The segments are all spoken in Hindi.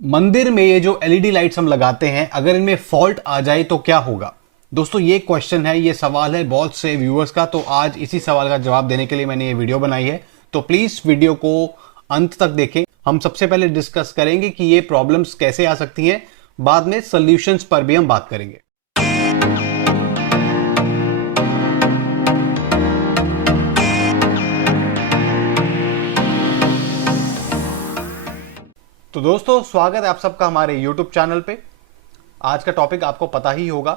मंदिर में ये जो एलईडी लाइट्स हम लगाते हैं, अगर इनमें फॉल्ट आ जाए तो क्या होगा? दोस्तों ये क्वेश्चन है, ये सवाल है बहुत से व्यूअर्स का। तो आज इसी सवाल का जवाब देने के लिए मैंने ये वीडियो बनाई है। तो प्लीज वीडियो को अंत तक देखें। हम सबसे पहले डिस्कस करेंगे कि ये प्रॉब्लम्स कैसे आ सकती हैं, बाद में सॉल्यूशंस पर भी हम बात करेंगे। तो दोस्तों स्वागत है आप सबका हमारे YouTube चैनल पे। आज का टॉपिक आपको पता ही होगा।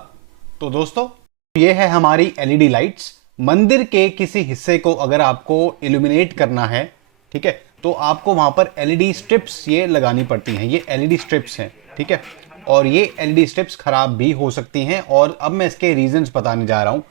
तो दोस्तों ये है हमारी एलईडी लाइट्स। मंदिर के किसी हिस्से को अगर आपको इल्यूमिनेट करना है, ठीक है, तो आपको वहां पर एलईडी स्ट्रिप्स ये लगानी पड़ती हैं। ये एलईडी स्ट्रिप्स हैं, ठीक है, और ये एलईडी स्ट्रिप्स खराब भी हो सकती हैं। और अब मैं इसके रीजंस बताने जा रहा हूं।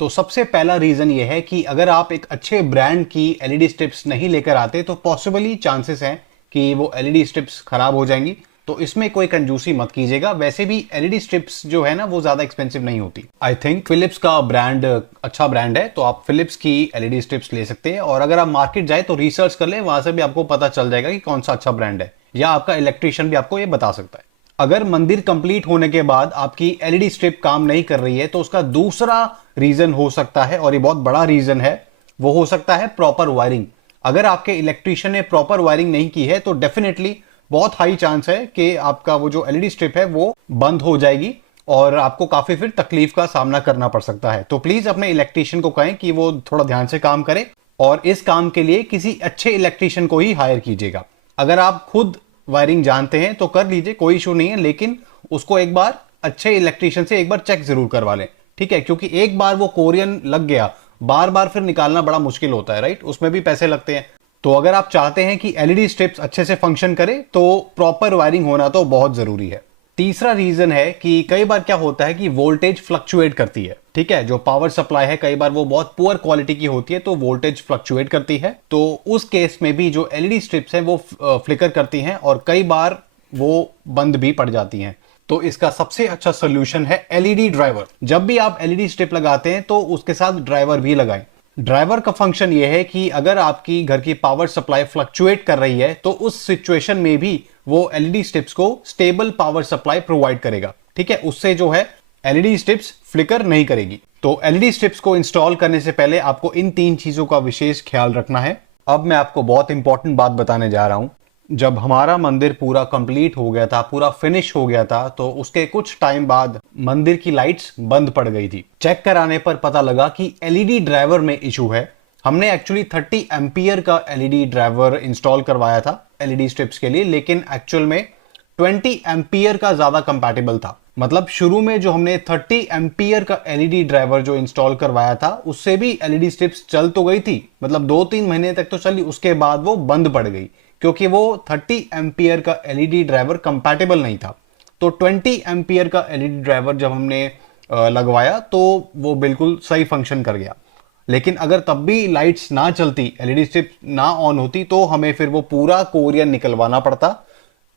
तो सबसे पहला रीजन ये है कि अगर आप एक अच्छे ब्रांड की एलईडी स्ट्रिप्स नहीं लेकर आते तो पॉसिबली चांसेस हैं कि वो एलईडी स्ट्रिप्स खराब हो जाएंगी। तो इसमें कोई कंजूसी मत कीजिएगा। वैसे भी एलईडी स्ट्रिप्स जो है ना वो ज्यादा एक्सपेंसिव नहीं होती। आई थिंक फिलिप्स का ब्रांड अच्छा ब्रांड है, तो आप फिलिप्स की एलईडी स्ट्रिप्स ले सकते हैं। और अगर आप मार्केट जाए तो रिसर्च कर ले, वहां से भी आपको पता चल जाएगा कि कौन सा अच्छा ब्रांड है, या आपका इलेक्ट्रिशियन भी आपको ये बता सकता है। अगर मंदिर कंप्लीट होने के बाद आपकी एलईडी स्ट्रिप काम नहीं कर रही है तो उसका दूसरा रीजन हो सकता है, और ये बहुत बड़ा रीजन है, वो हो सकता है प्रॉपर वायरिंग। अगर आपके इलेक्ट्रिशियन ने प्रॉपर वायरिंग नहीं की है तो डेफिनेटली बहुत हाई चांस है कि आपका वो जो एलईडी स्ट्रिप है वो बंद हो जाएगी और आपको काफी फिर तकलीफ का सामना करना पड़ सकता है। तो प्लीज अपने इलेक्ट्रिशियन को कहें कि वो थोड़ा ध्यान से काम करे, और इस काम के लिए किसी अच्छे इलेक्ट्रिशियन को ही हायर कीजिएगा। अगर आप खुद वायरिंग जानते हैं तो कर लीजिए, कोई इशू नहीं है, लेकिन उसको एक बार अच्छे इलेक्ट्रिशियन से एक बार चेक जरूर करवा लें, ठीक है, क्योंकि एक बार वो कोरियन लग गया, बार बार फिर निकालना बड़ा मुश्किल होता है, राइट, उसमें भी पैसे लगते हैं। तो अगर आप चाहते हैं कि एलईडी स्ट्रिप्स अच्छे से फंक्शन करे तो प्रॉपर वायरिंग होना तो बहुत जरूरी है। तीसरा रीजन है कि कई बार क्या होता है कि वोल्टेज फ्लक्चुएट करती है, ठीक है, जो पावर सप्लाई है कई बार वो बहुत पुअर क्वालिटी की होती है, तो वोल्टेज फ्लक्चुएट करती है। तो उस केस में भी जो एलईडी स्ट्रिप्स हैं वो फ्लिकर करती हैं और कई बार वो बंद भी पड़ जाती हैं। तो इसका सबसे अच्छा सोल्यूशन है एलईडी ड्राइवर। जब भी आप एलईडी स्ट्रिप लगाते हैं तो उसके साथ ड्राइवर भी लगाएं। ड्राइवर का फंक्शन यह है कि अगर आपकी घर की पावर सप्लाई फ्लक्चुएट कर रही है तो उस सिचुएशन में भी वो एलईडी स्ट्रिप्स को स्टेबल पावर सप्लाई प्रोवाइड करेगा, ठीक है, उससे जो है एलईडी स्ट्रिप्स फ्लिकर नहीं करेगी। तो एलईडी स्ट्रिप्स को इंस्टॉल करने से पहले आपको इन 3 चीजों का विशेष ख्याल रखना है। अब मैं आपको बहुत इंपॉर्टेंट बात बताने जा रहा हूं। जब हमारा मंदिर पूरा कंप्लीट हो गया था, पूरा फिनिश हो गया था, तो उसके कुछ टाइम बाद मंदिर की लाइट्स बंद पड़ गई थी। चेक कराने पर पता लगा कि एलईडी ड्राइवर में इशू है। हमने एक्चुअली 30 एम्पियर का एलईडी ड्राइवर इंस्टॉल करवाया था एलईडी स्ट्रिप्स के लिए, लेकिन एक्चुअल में 20 एम्पियर का ज्यादा कंपैटिबल था। मतलब शुरू में जो हमने 30 एम्पियर का एलईडी ड्राइवर जो इंस्टॉल करवाया था उससे भी एलईडी स्ट्रिप्स चल तो गई थी, मतलब 2-3 महीने तक तो चली, उसके बाद वो बंद पड़ गई क्योंकि वो 30 एम्पियर का एलईडी ड्राइवर कंपैटिबल नहीं था। तो 20 एम्पियर का एलईडी ड्राइवर जब हमने लगवाया तो वो बिल्कुल सही फंक्शन कर गया। लेकिन अगर तब भी लाइट्स ना चलती, एलईडी स्ट्रिप ना ऑन होती, तो हमें फिर वो पूरा कोरियन निकलवाना पड़ता,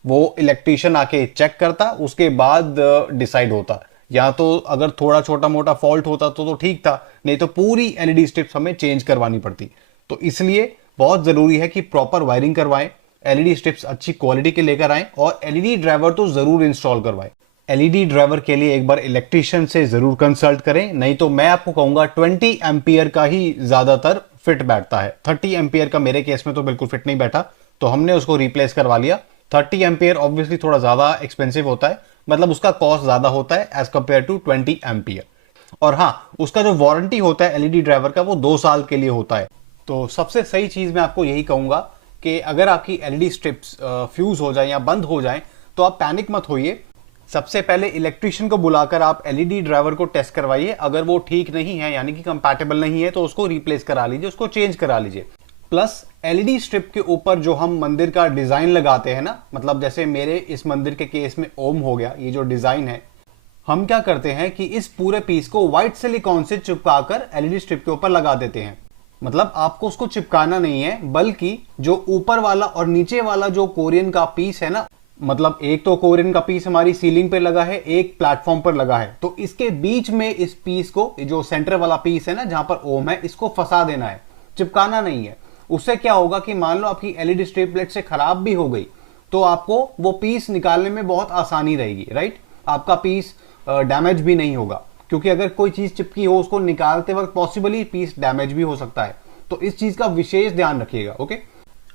वो इलेक्ट्रिशियन आके चेक करता, उसके बाद डिसाइड होता। या तो अगर थोड़ा छोटा मोटा फॉल्ट होता तो ठीक था, नहीं तो पूरी एलईडी स्ट्रिप्स हमें चेंज करवानी पड़ती। तो इसलिए बहुत जरूरी है कि प्रॉपर वायरिंग करवाएं, एलईडी स्ट्रिप्स अच्छी क्वालिटी के लेकर आएं, और एलईडी ड्राइवर तो जरूर इंस्टॉल करवाएं। एलईडी ड्राइवर के लिए एक बार इलेक्ट्रिशियन से जरूर कंसल्ट करें, नहीं तो मैं आपको कहूंगा 20 एम्पियर का ही ज्यादातर फिट बैठता है। 30 एम्पियर का मेरे केस में तो बिल्कुल फिट नहीं बैठा, तो हमने उसको रिप्लेस करवा लिया। 30 एम्पियर ऑब्वियसली थोड़ा ज्यादा एक्सपेंसिव होता है, मतलब उसका कॉस्ट ज्यादा होता है एज कंपेयर टू 20 एम्पियर। और हाँ, उसका जो वारंटी होता है एलईडी ड्राइवर का वो 2 साल के लिए होता है। तो सबसे सही चीज मैं आपको यही कहूंगा कि अगर आपकी एलईडी स्ट्रिप्स फ्यूज हो जाए या बंद हो जाए तो आप पैनिक मत होइए। सबसे पहले इलेक्ट्रिशियन को बुलाकर आप एलईडी ड्राइवर को टेस्ट करवाइए। अगर वो ठीक नहीं है, यानी कि कंपैटिबल नहीं है, तो उसको रिप्लेस करा लीजिए, उसको चेंज करा लीजिए। प्लस एलईडी स्ट्रिप के ऊपर जो हम मंदिर का डिजाइन लगाते हैं ना, मतलब जैसे मेरे इस मंदिर के केस में ओम हो गया, ये जो डिजाइन है, हम क्या करते हैं कि इस पूरे पीस को व्हाइट सिलिकॉन से चिपकाकर एलईडी स्ट्रिप के ऊपर लगा देते हैं। मतलब आपको उसको चिपकाना नहीं है, बल्कि जो ऊपर वाला और नीचे वाला जो कोरियन का पीस है ना, मतलब एक तो कोरियन का पीस हमारी सीलिंग पे लगा है, एक प्लेटफॉर्म पर लगा है, तो इसके बीच में इस पीस को, जो सेंटर वाला पीस है ना जहां पर ओम है, इसको फंसा देना है, चिपकाना नहीं है। उससे क्या होगा कि मान लो आपकी एलईडी स्ट्रिप लाइट से खराब भी हो गई तो आपको वो पीस निकालने में बहुत आसानी रहेगी, राइट। आपका पीस डैमेज भी नहीं होगा, क्योंकि अगर कोई चीज चिपकी हो उसको निकालते वक्त पॉसिबली पीस डैमेज भी हो सकता है। तो इस चीज का विशेष ध्यान रखिएगा, ओके।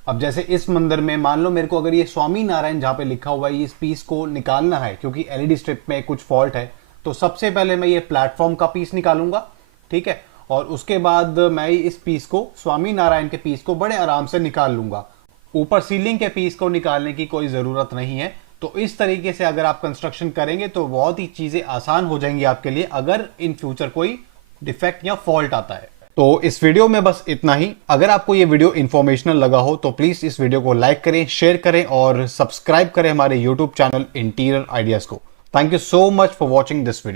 अब जैसे इस मंदिर में मान लो मेरे को अगर ये स्वामी नारायण जहां पे लिखा हुआ है, इस पीस को निकालना है क्योंकि एलईडी स्ट्रिप में कुछ फॉल्ट है, तो सबसे पहले मैं ये प्लेटफॉर्म का पीस निकालूंगा, ठीक है। और उसके बाद मैं इस पीस को, स्वामी नारायण के पीस को बड़े आराम से निकाल लूंगा। ऊपर सीलिंग के पीस को निकालने की कोई जरूरत नहीं है। तो इस तरीके से अगर आप कंस्ट्रक्शन करेंगे तो बहुत ही चीजें आसान हो जाएंगी आपके लिए, अगर इन फ्यूचर कोई डिफेक्ट या फॉल्ट आता है। तो इस वीडियो में बस इतना ही। अगर आपको ये वीडियो इंफॉर्मेशनल लगा हो तो प्लीज इस वीडियो को लाइक करें, शेयर करें और सब्सक्राइब करें हमारे यूट्यूब चैनल इंटीरियर आइडियाज को। Thank you so much for watching this video.